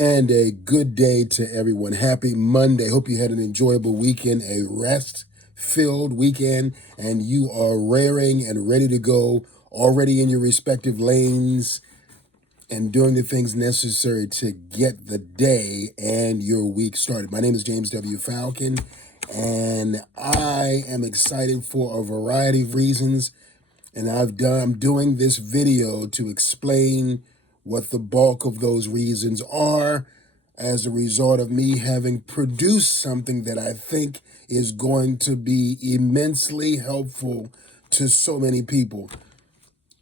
And a good day to everyone. Happy Monday. Hope you had an enjoyable weekend, a rest-filled weekend, and you are raring and ready to go, already in your respective lanes and doing the things necessary to get the day and your week started. My name is James W. Falcon, and I am excited for a variety of reasons. And I'm doing this video to explain what the bulk of those reasons are as a result of me having produced something that I think is going to be immensely helpful to so many people.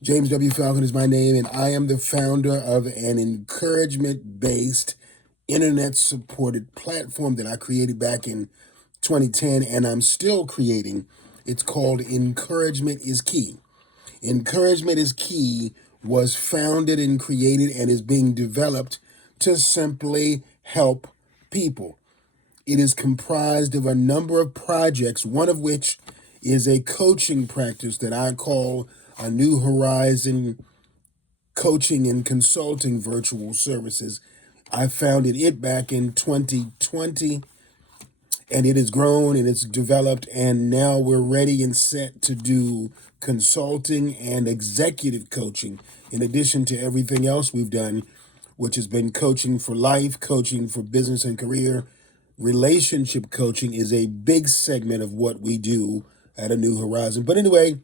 James W. Falcon is my name, and I am the founder of an encouragement-based, internet-supported platform that I created back in 2010, and I'm still creating. It's called Encouragement is Key. Encouragement is Key was founded and created and is being developed to simply help people. It is comprised of a number of projects, one of which is a coaching practice that I call a New Horizon Coaching and Consulting Virtual Services. I founded it back in 2020, and it has grown and it's developed, and now we're ready and set to do consulting and executive coaching, in addition to everything else we've done, which has been coaching for life, coaching for business and career. Relationship coaching is a big segment of what we do at A New Horizon. But anyway,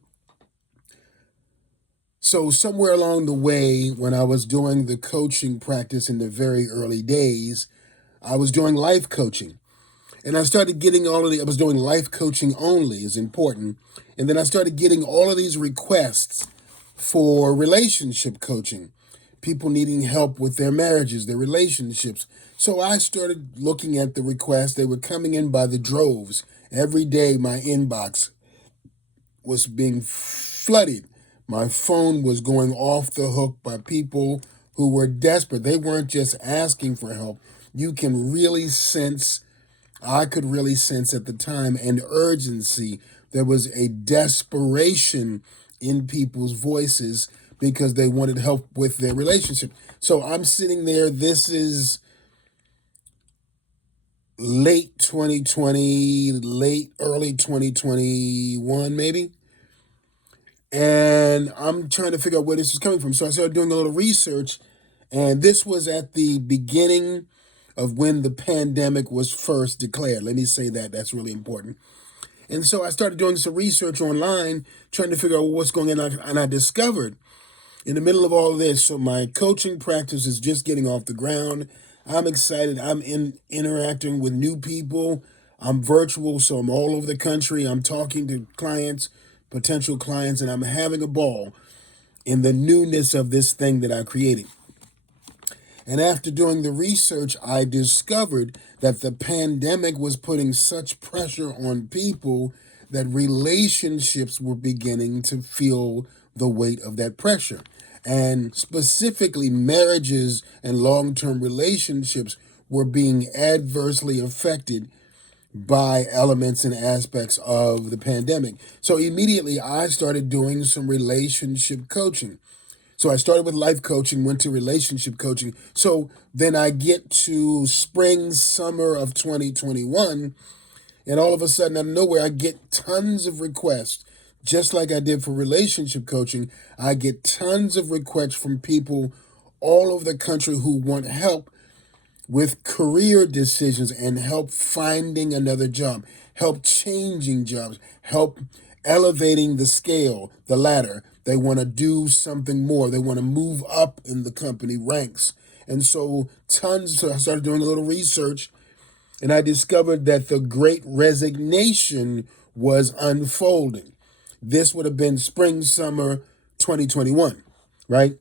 so somewhere along the way, when I was doing the coaching practice in the very early days, I was doing life coaching. And I started getting I was doing life coaching only, is important. And then I started getting all of these requests for relationship coaching, people needing help with their marriages, their relationships. So I started looking at the requests. They were coming in by the droves. Every day my inbox was being flooded. My phone was going off the hook by people who were desperate. They weren't just asking for help. You can really sense, I could really sense at the time, an urgency. There was a desperation in people's voices because they wanted help with their relationship. So I'm sitting there. This is late 2020, early 2021, maybe. And I'm trying to figure out where this is coming from. So I started doing a little research, and this was at the beginning of when the pandemic was first declared. Let me say that. That's really important. And so I started doing some research online, trying to figure out what's going on. And I discovered in the middle of all of this, so my coaching practice is just getting off the ground. I'm excited. I'm interacting with new people. I'm virtual, so I'm all over the country. I'm talking to clients, potential clients, and I'm having a ball in the newness of this thing that I created. And after doing the research, I discovered that the pandemic was putting such pressure on people that relationships were beginning to feel the weight of that pressure. And specifically, marriages and long-term relationships were being adversely affected by elements and aspects of the pandemic. So immediately I started doing some relationship coaching. So I started with life coaching, went to relationship coaching. So then I get to spring, summer of 2021, and all of a sudden, out of nowhere, I get tons of requests. Just like I did for relationship coaching, I get tons of requests from people all over the country who want help with career decisions and help finding another job, help changing jobs, help elevating the scale, the ladder. They want to do something more. They want to move up in the company ranks. And so so I started doing a little research, and I discovered that the great resignation was unfolding. This would have been spring, summer 2021, right?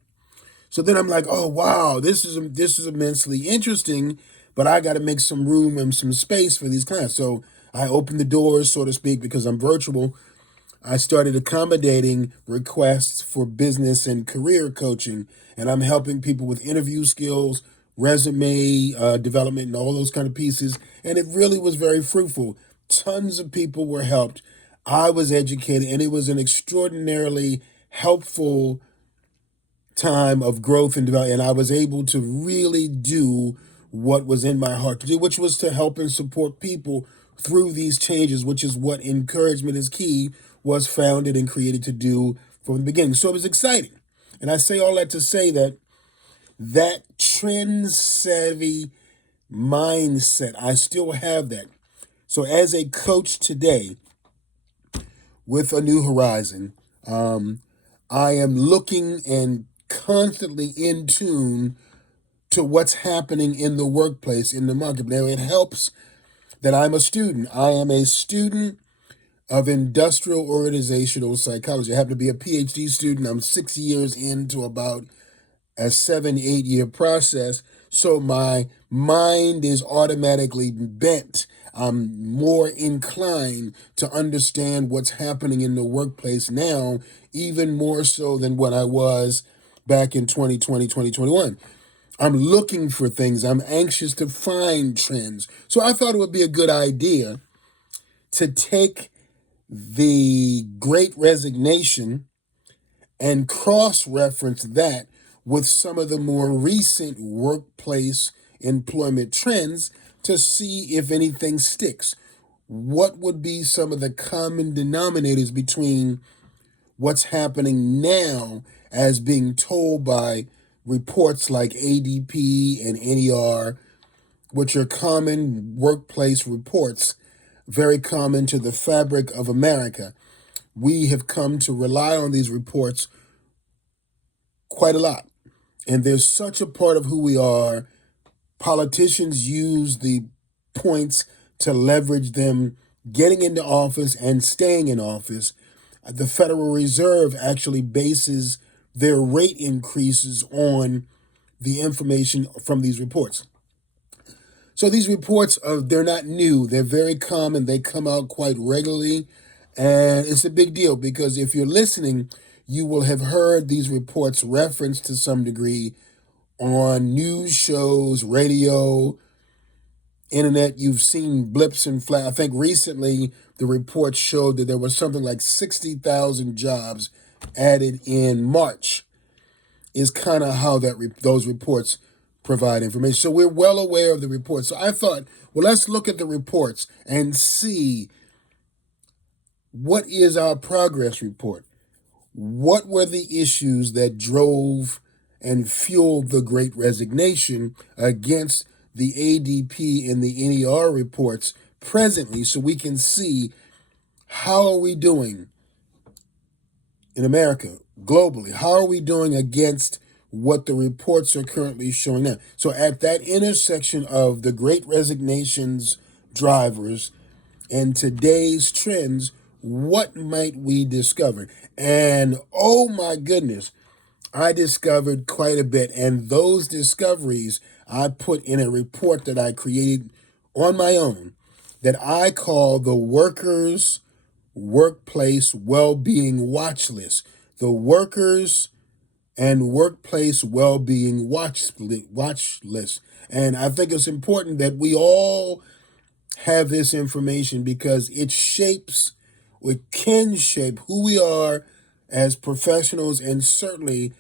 So then I'm like, oh, wow, this is immensely interesting, but I got to make some room and some space for these clients. So I opened the doors, so to speak, because I'm virtual. I started accommodating requests for business and career coaching, and I'm helping people with interview skills, resume development, and all those kind of pieces. And it really was very fruitful. Tons of people were helped. I was educated, and it was an extraordinarily helpful time of growth and development, and I was able to really do what was in my heart to do, which was to help and support people through these changes, which is what Encouragement is Key was founded and created to do from the beginning. So it was exciting. And I say all that to say that that trend savvy mindset, I still have that. So as a coach today with a new horizon, I am looking and constantly in tune to what's happening in the workplace, in the market. Now, it helps that I'm a student. I am a student of industrial organizational psychology. I happen to be a PhD student. I'm 6 years into about a 7-8 year process. So my mind is automatically bent. I'm more inclined to understand what's happening in the workplace now, even more so than what I was back in 2020, 2021. I'm looking for things. I'm anxious to find trends. So I thought it would be a good idea to take the Great Resignation and cross-reference that with some of the more recent workplace employment trends to see if anything sticks. What would be some of the common denominators between what's happening now as being told by reports like ADP and NER, which are common workplace reports, very common to the fabric of America. We have come to rely on these reports quite a lot. And there's such a part of who we are. Politicians use the points to leverage them getting into office and staying in office. The Federal Reserve actually bases their rate increases on the information from these reports. So these reports they're not new. They're very common. They come out quite regularly. And it's a big deal because if you're listening, you will have heard these reports referenced to some degree on news shows, radio, internet. You've seen blips and flash. I think recently the report showed that there was something like 60,000 jobs added in March, is kind of how those reports provide information. So we're well aware of the reports. So I thought, well, let's look at the reports and see what is our progress report. What were the issues that drove and fueled the Great Resignation against the ADP and the NER reports presently, so we can see how are we doing in America, globally? How are we doing against what the reports are currently showing now? So at that intersection of the Great Resignation's drivers and today's trends, what might we discover? And oh my goodness, I discovered quite a bit. And those discoveries I put in a report that I created on my own that I call the Workers' Workplace Wellbeing Watchlist. The Workers' and Workplace Wellbeing Watch List. And I think it's important that we all have this information because it can shape who we are as professionals and certainly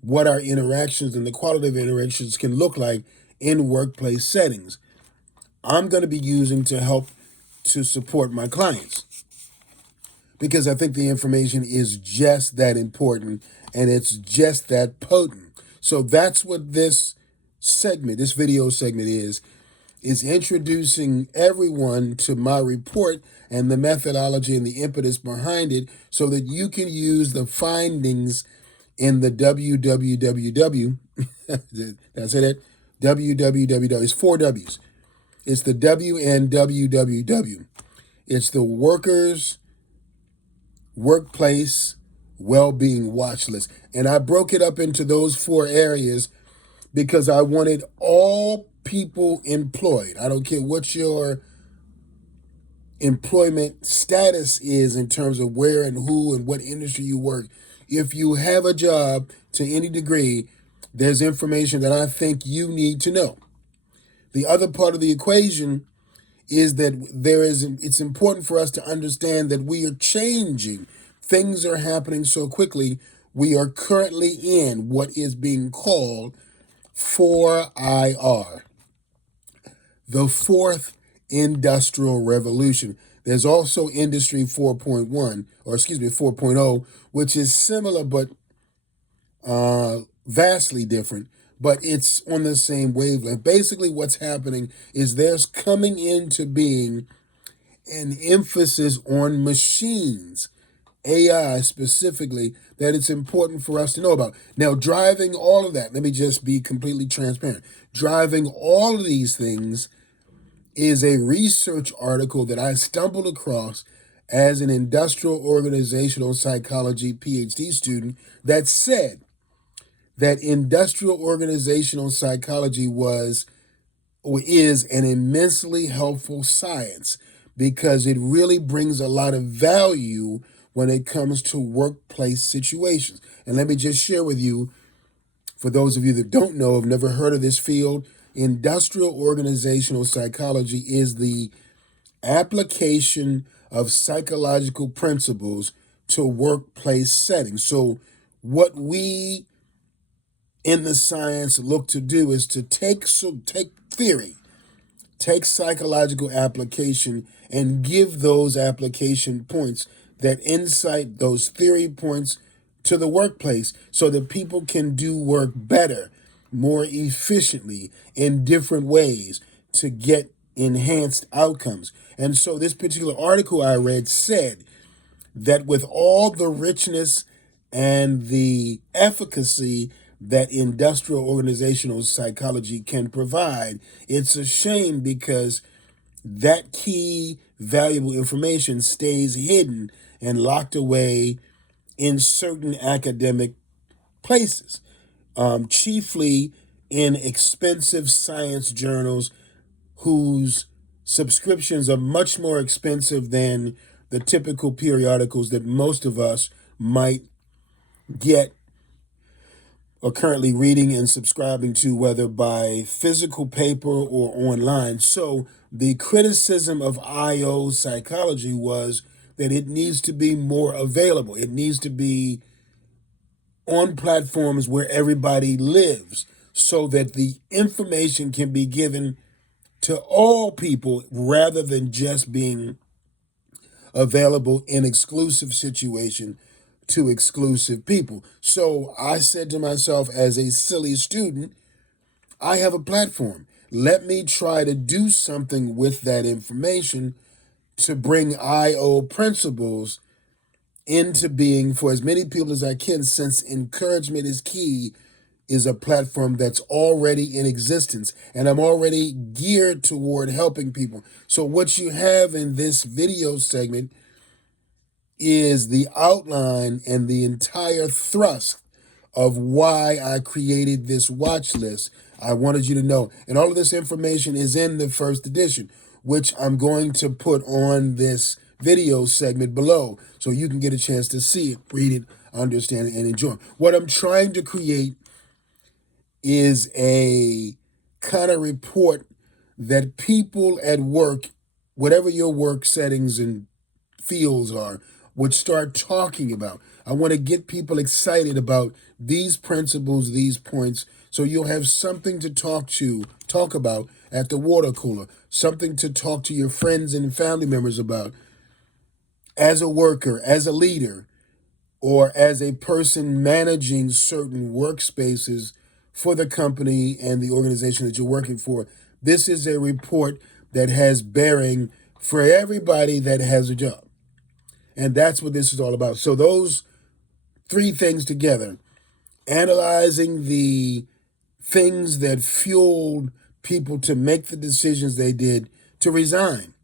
what our interactions and the quality of interactions can look like in workplace settings. I'm going to be using to help to support my clients because I think the information is just that important and it's just that potent. So that's what this video segment is introducing everyone to my report and the methodology and the impetus behind it so that you can use the findings in the www. Did I say that? www. It's 4 W's. It's the W and www. It's the Workers' Workplace Wellbeing Watch List. And I broke it up into those 4 areas because I wanted all people employed. I don't care what your employment status is in terms of where and who and what industry you work. If you have a job to any degree, there's information that I think you need to know. The other part of the equation is that it's important for us to understand that we are changing. Things are happening so quickly. We are currently in what is being called 4IR. the fourth industrial revolution. There's also Industry 4.1, or excuse me, 4.0, which is similar but vastly different, but it's on the same wavelength. Basically, what's happening is there's coming into being an emphasis on machines, AI specifically, that it's important for us to know about. Now, driving all of that, let me just be completely transparent. Driving all of these things is a research article that I stumbled across as an industrial organizational psychology PhD student that said that industrial organizational psychology was or is an immensely helpful science because it really brings a lot of value when it comes to workplace situations. And let me just share with you, for those of you that don't know, have never heard of this field, industrial organizational psychology is the application of psychological principles to workplace settings. So what we in the science look to do is to take theory, take psychological application, and give those application points, that insight, those theory points to the workplace so that people can do work better, more efficiently, in different ways to get enhanced outcomes. And so this particular article I read said that with all the richness and the efficacy that industrial organizational psychology can provide, it's a shame because that key valuable information stays hidden and locked away in certain academic places, chiefly in expensive science journals whose subscriptions are much more expensive than the typical periodicals that most of us might get or currently reading and subscribing to, whether by physical paper or online. So the criticism of IO psychology was that it needs to be more available. It needs to be on platforms where everybody lives so that the information can be given to all people rather than just being available in exclusive situation to exclusive people. So I said to myself, as a silly student, I have a platform. Let me try to do something with that information to bring IO principles into being for as many people as I can, since encouragement is key, is a platform that's already in existence and I'm already geared toward helping people. So what you have in this video segment is the outline and the entire thrust of why I created this watch list. I wanted you to know. And all of this information is in the first edition, which I'm going to put on this video segment below so you can get a chance to see it, read it, understand it, and enjoy. What I'm trying to create is a kind of report that people at work, whatever your work settings and fields are, would start talking about. I want to get people excited about these principles, these points, so you'll have something to talk about at the water cooler, something to talk to your friends and family members about as a worker, as a leader, or as a person managing certain workspaces for the company and the organization that you're working for. This is a report that has bearing for everybody that has a job. And that's what this is all about. So those three things together, analyzing the things that fueled people to make the decisions they did to resign.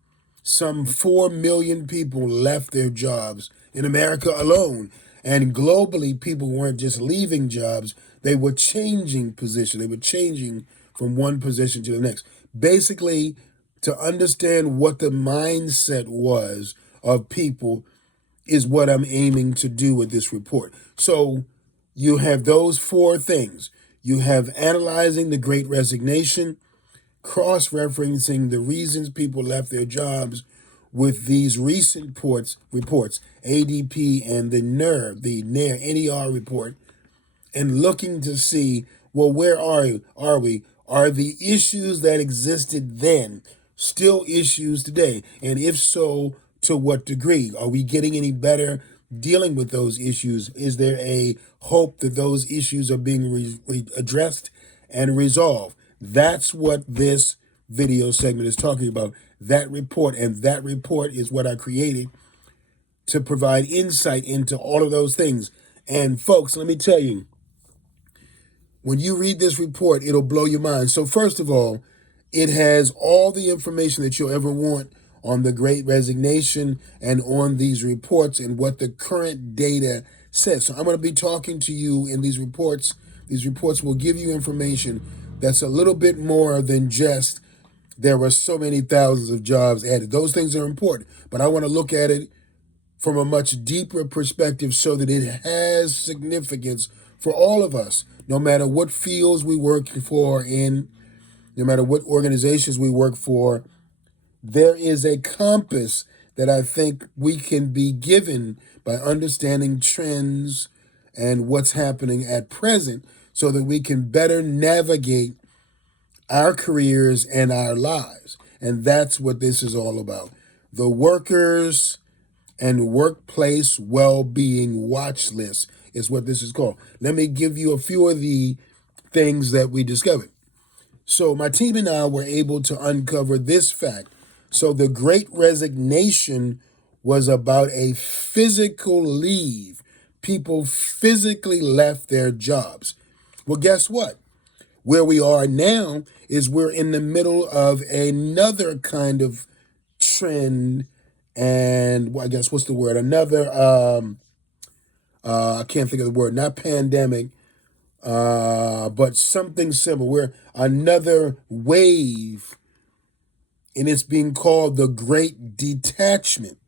Some 4 million people left their jobs in America alone. And globally, people weren't just leaving jobs, they were changing position. They were changing from one position to the next. Basically, to understand what the mindset was of people is what I'm aiming to do with this report. So you have those four things. You have analyzing the Great Resignation, cross-referencing the reasons people left their jobs with these recent reports, ADP and the NER report, and looking to see, well, where are we? Are the issues that existed then still issues today? And if so, to what degree? Are we getting any better dealing with those issues? Is there a hope that those issues are being addressed and resolved? That's what this video segment is talking about, that report. And that report is what I created to provide insight into all of those things. And folks, let me tell you, when you read this report, it'll blow your mind. So first of all, it has all the information that you'll ever want on the Great Resignation and on these reports and what the current data says. So I'm going to be talking to you in these reports. These reports will give you information that's a little bit more than just there were so many thousands of jobs added. Those things are important, but I want to look at it from a much deeper perspective so that it has significance for all of us, no matter what fields we work for in, no matter what organizations we work for. There is a compass that I think we can be given by understanding trends and what's happening at present so that we can better navigate our careers and our lives. And that's what this is all about. The workers and workplace well-being watch list is what this is called. Let me give you a few of the things that we discovered. So my team and I were able to uncover this fact. So the Great Resignation was about a physical leave. People physically left their jobs. Well, guess what? Where we are now is we're in the middle of another kind of trend, and well, I guess what's the word? Another I can't think of the word, not pandemic, but something similar. We're another wave, and it's being called the Great Detachment.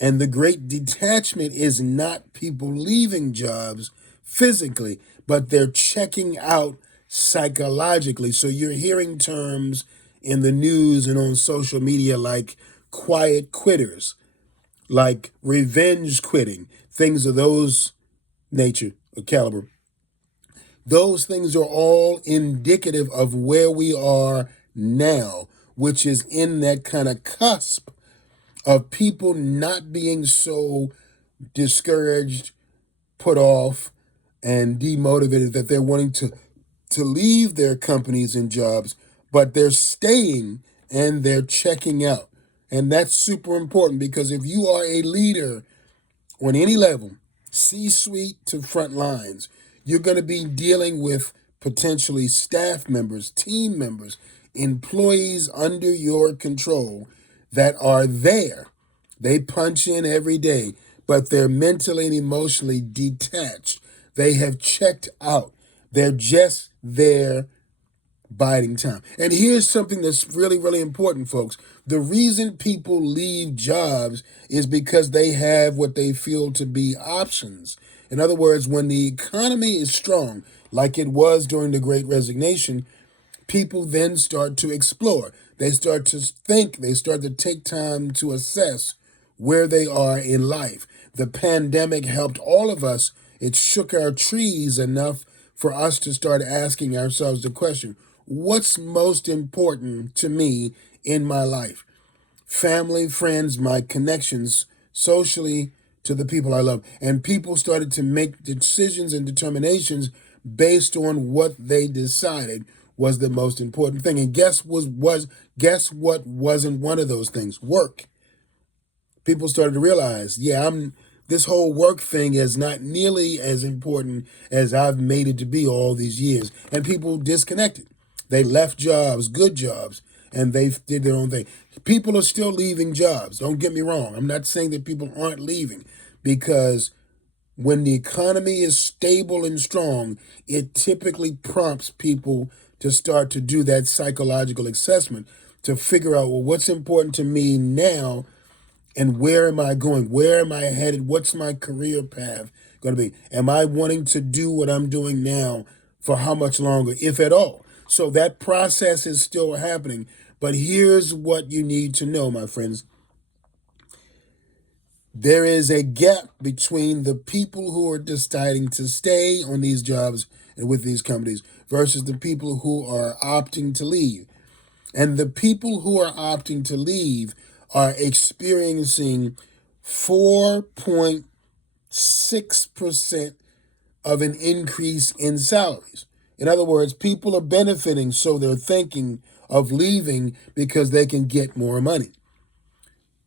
And the Great Detachment is not people leaving jobs physically, but they're checking out psychologically. So you're hearing terms in the news and on social media like quiet quitters, like revenge quitting, things of those nature or caliber. Those things are all indicative of where we are now, which is in that kind of cusp of people not being so discouraged, put off, and demotivated that they're wanting to leave their companies and jobs, but they're staying and they're checking out. And that's super important because if you are a leader on any level, C-suite to front lines, you're going to be dealing with potentially staff members, team members, employees under your control that are there. They punch in every day, but they're mentally and emotionally detached. They have checked out. They're just there biding time. And here's something that's really, really important, folks. The reason people leave jobs is because they have what they feel to be options. In other words, when the economy is strong, like it was during the Great Resignation, people then start to explore. They start to think, they start to take time to assess where they are in life. The pandemic helped all of us. It shook our trees enough for us to start asking ourselves the question, what's most important to me in my life? Family, friends, my connections socially to the people I love. And people started to make decisions and determinations based on what they decided was the most important thing. And guess what wasn't one of those things? Work. People started to realize, this whole work thing is not nearly as important as I've made it to be all these years. And people disconnected. They left jobs, good jobs, and they did their own thing. People are still leaving jobs. Don't get me wrong. I'm not saying that people aren't leaving, because when the economy is stable and strong, it typically prompts people to start to do that psychological assessment to figure out, well, what's important to me now and where am I going? Where am I headed? What's my career path going to be? Am I wanting to do what I'm doing now for how much longer, if at all? So that process is still happening. But here's what you need to know, my friends. There is a gap between the people who are deciding to stay on these jobs and with these companies versus the people who are opting to leave. And the people who are opting to leave are experiencing 4.6% of an increase in salaries. In other words, people are benefiting, so they're thinking of leaving because they can get more money.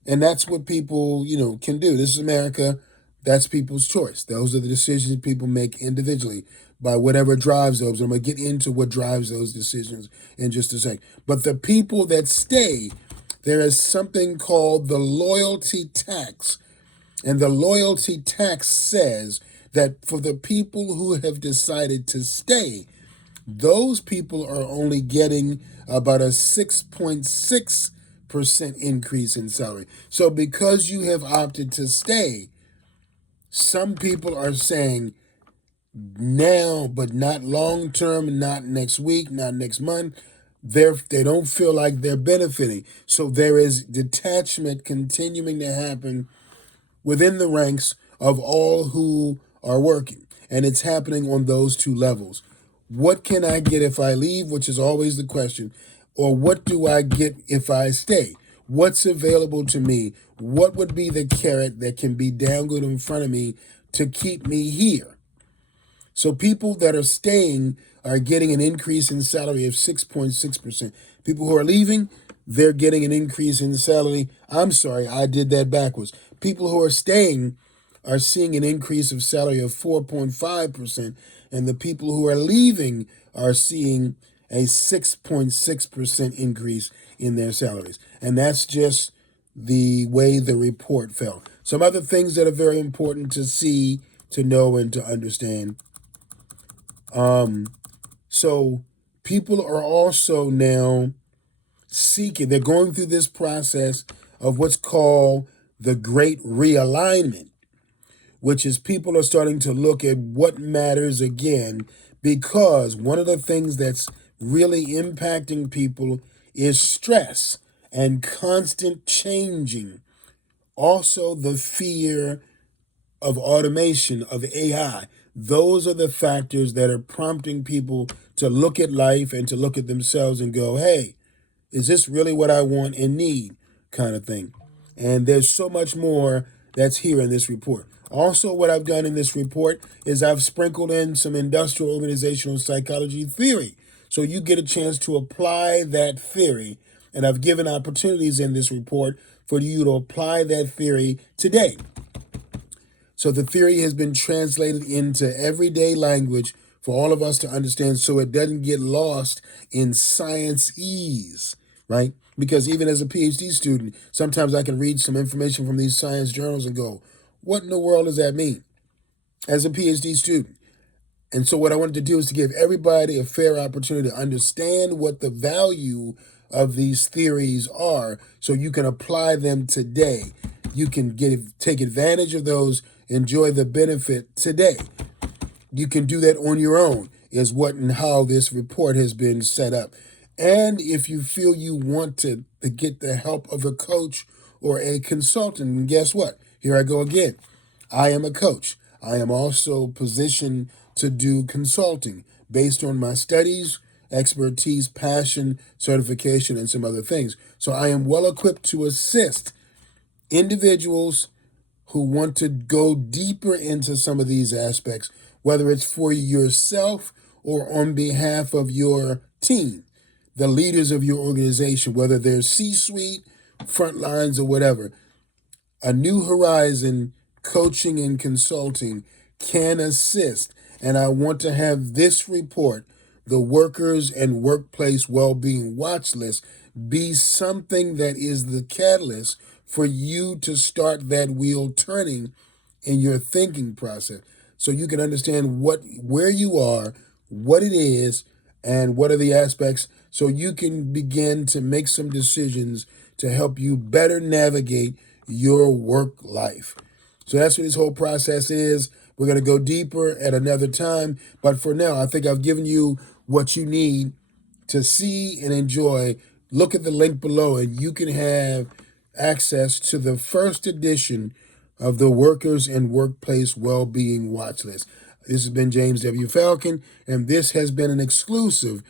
And that's what people, can do. This is America. That's people's choice. Those are the decisions people make individually by whatever drives those. I'm going to get into what drives those decisions in just a sec. But the people that stay, there is something called the loyalty tax. And the loyalty tax says that for the people who have decided to stay, those people are only getting about a 6.6% increase in salary. So because you have opted to stay, some people are saying now, but not long term, not next week, not next month. They don't feel like they're benefiting. So there is detachment continuing to happen within the ranks of all who are working. And it's happening on those two levels. What can I get if I leave, which is always the question, or what do I get if I stay? What's available to me? What would be the carrot that can be dangled in front of me to keep me here? So people that are staying are getting an increase in salary of 6.6%. People who are leaving, they're getting an increase in salary. I'm sorry, I did that backwards. People who are staying are seeing an increase of salary of 4.5%, and the people who are leaving are seeing a 6.6% increase in their salaries. And that's just the way the report fell. Some other things that are very important to see, to know, and to understand. So people are also now seeking, they're going through this process of what's called the great realignment, which is people are starting to look at what matters again, because one of the things that's really impacting people is stress and constant changing. Also, the fear of automation, of AI. Those are the factors that are prompting people to look at life and to look at themselves and go, hey, is this really what I want and need, kind of thing. And there's so much more that's here in this report. Also, what I've done in this report is I've sprinkled in some industrial organizational psychology theory. So you get a chance to apply that theory. And I've given opportunities in this report for you to apply that theory today. So the theory has been translated into everyday language for all of us to understand, so it doesn't get lost in science-ese, right? Because even as a PhD student, sometimes I can read some information from these science journals and go, what in the world does that mean? As a PhD student. And so what I wanted to do is to give everybody a fair opportunity to understand what the value of these theories are, so you can apply them today. You can take advantage of those, enjoy the benefit today. You can do that on your own, is what and how this report has been set up. And if you feel you want to get the help of a coach or a consultant, guess what? Here I go again. I am a coach. I am also positioned to do consulting based on my studies, expertise, passion, certification, and some other things. So I am well equipped to assist individuals who want to go deeper into some of these aspects, whether it's for yourself or on behalf of your team, the leaders of your organization, whether they're C-suite, front lines, or whatever. A New Horizon coaching and consulting can assist. And I want to have this report, the Workers and Workplace Wellbeing Watchlist, be something that is the catalyst for you to start that wheel turning in your thinking process, so you can understand where you are, what it is, and what are the aspects, so you can begin to make some decisions to help you better navigate your work life. So that's what this whole process is. We're going to go deeper at another time, but for now, I think I've given you what you need to see and enjoy. Look at the link below, and you can have access to the first edition of the Workers and Workplace Wellbeing Watchlist. This has been James W. Falcon, and this has been an exclusive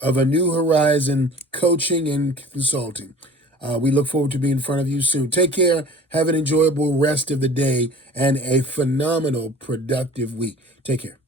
of A New Horizon Coaching and Consulting. We look forward to being in front of you soon. Take care. Have an enjoyable rest of the day and a phenomenal, productive week. Take care.